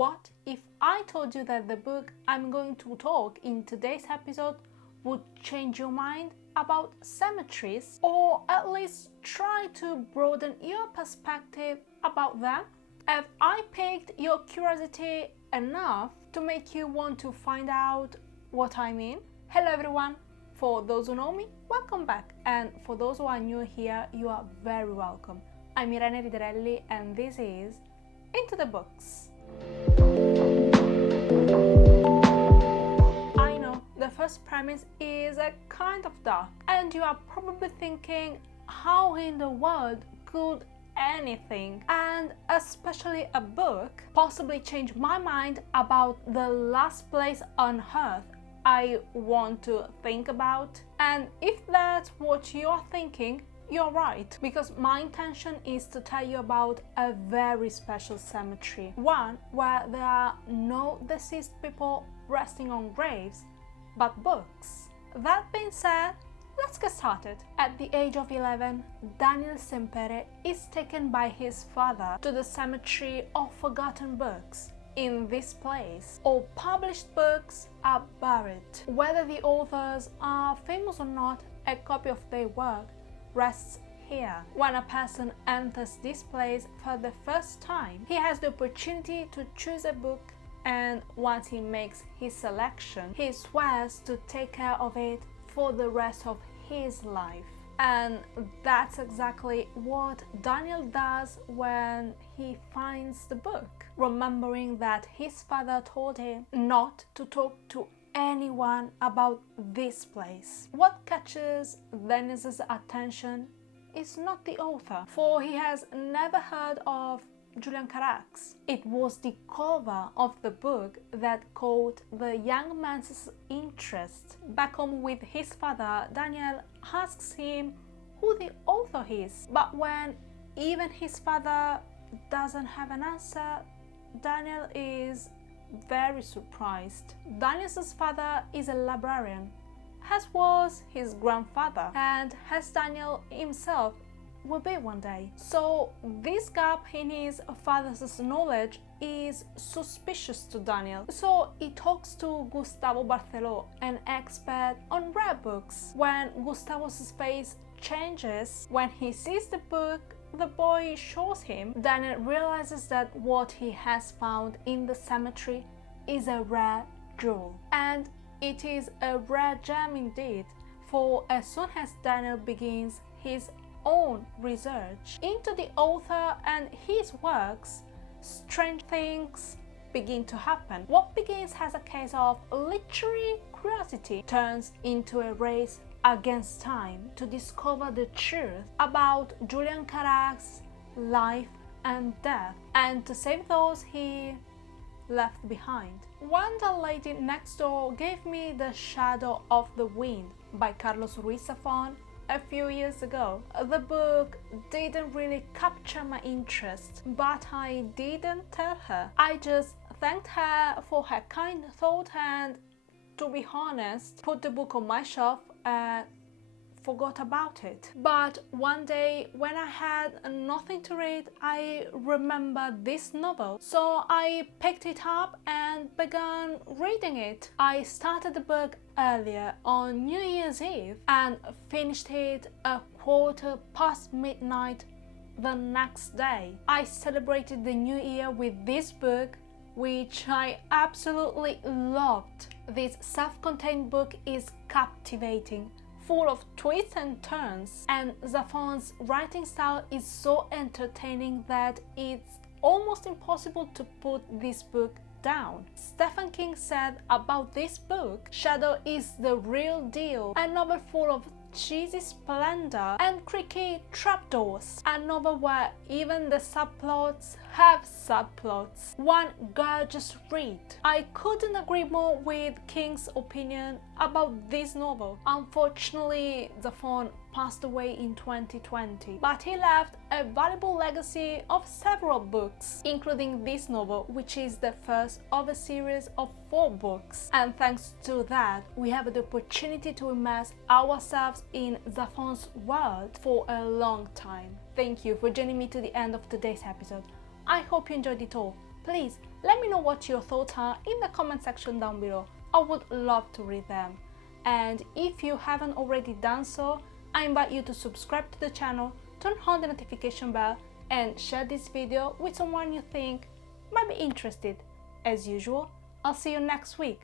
What if I told you that the book I'm going to talk in today's episode would change your mind about cemeteries, or at least try to broaden your perspective about them? Have I piqued your curiosity enough to make you want to find out what I mean? Hello everyone! For those who know me, welcome back, and for those who are new here, you are very welcome. I'm Irene Riderelli and this is Into the Books. I know the first premise is a kind of dark, and you are probably thinking, how in the world could anything, and especially a book, possibly change my mind about the last place on earth I want to think about? And if that's what you're thinking, you're right, because my intention is to tell you about a very special cemetery, one where there are no deceased people resting on graves, but books. That being said, let's get started. At the age of 11, Daniel Sempere is taken by his father to the cemetery of forgotten books. In this place, all published books are buried. Whether the authors are famous or not, a copy of their work rests here. When a person enters this place for the first time, he has the opportunity to choose a book, and once he makes his selection, he swears to take care of it for the rest of his life. And that's exactly what Daniel does when he finds the book, remembering that his father told him not to talk to anyone about this place. What catches Daniel's attention is not the author, for he has never heard of Julian Carax. It was the cover of the book that caught the young man's interest. Back home with his father, Daniel asks him who the author is, but when even his father doesn't have an answer, Daniel is very surprised. Daniel's father is a librarian, as was his grandfather, and as Daniel himself will be one day. So this gap in his father's knowledge is suspicious to Daniel. So he talks to Gustavo Barceló, an expert on rare books. When Gustavo's face changes when he sees the book the boy shows him, Daniel realizes that what he has found in the cemetery is a rare jewel. And it is a rare gem indeed, for as soon as Daniel begins his own research into the author and his works, strange things begin to happen. What begins as a case of literary curiosity turns into a race against time to discover the truth about Julian Carax's life and death, and to save those he left behind. When the lady next door gave me The Shadow of the Wind by Carlos Ruiz Zafón a few years ago, the book didn't really capture my interest, but I didn't tell her. I just thanked her for her kind thought and, to be honest, put the book on my shelf and forgot about it. But one day when I had nothing to read, I remembered this novel, so I picked it up and began reading it. I started the book earlier on New Year's Eve and finished it midnight the next day. I celebrated the new year with this book, which I absolutely loved. This self-contained book is captivating, full of twists and turns, and Zafón's writing style is so entertaining that it's almost impossible to put this book down. Stephen King said about this book, "Shadow is the real deal, a novel full of cheesy splendor and creaky trapdoors, a novel where even the subplots have subplots. One gorgeous read." I couldn't agree more with King's opinion about this novel. Unfortunately, Zafón passed away in 2020, but he left a valuable legacy of several books, including this novel, which is the first of a series of 4 books. And thanks to that, we have the opportunity to immerse ourselves in Zafón's world for a long time. Thank you for joining me to the end of today's episode. I hope you enjoyed it all. Please Let me know what your thoughts are in the comment section down below. I would love to read them. And if you haven't already done so, I invite you to subscribe to the channel, turn on the notification bell, and share this video with someone you think might be interested. As usual, I'll see you next week.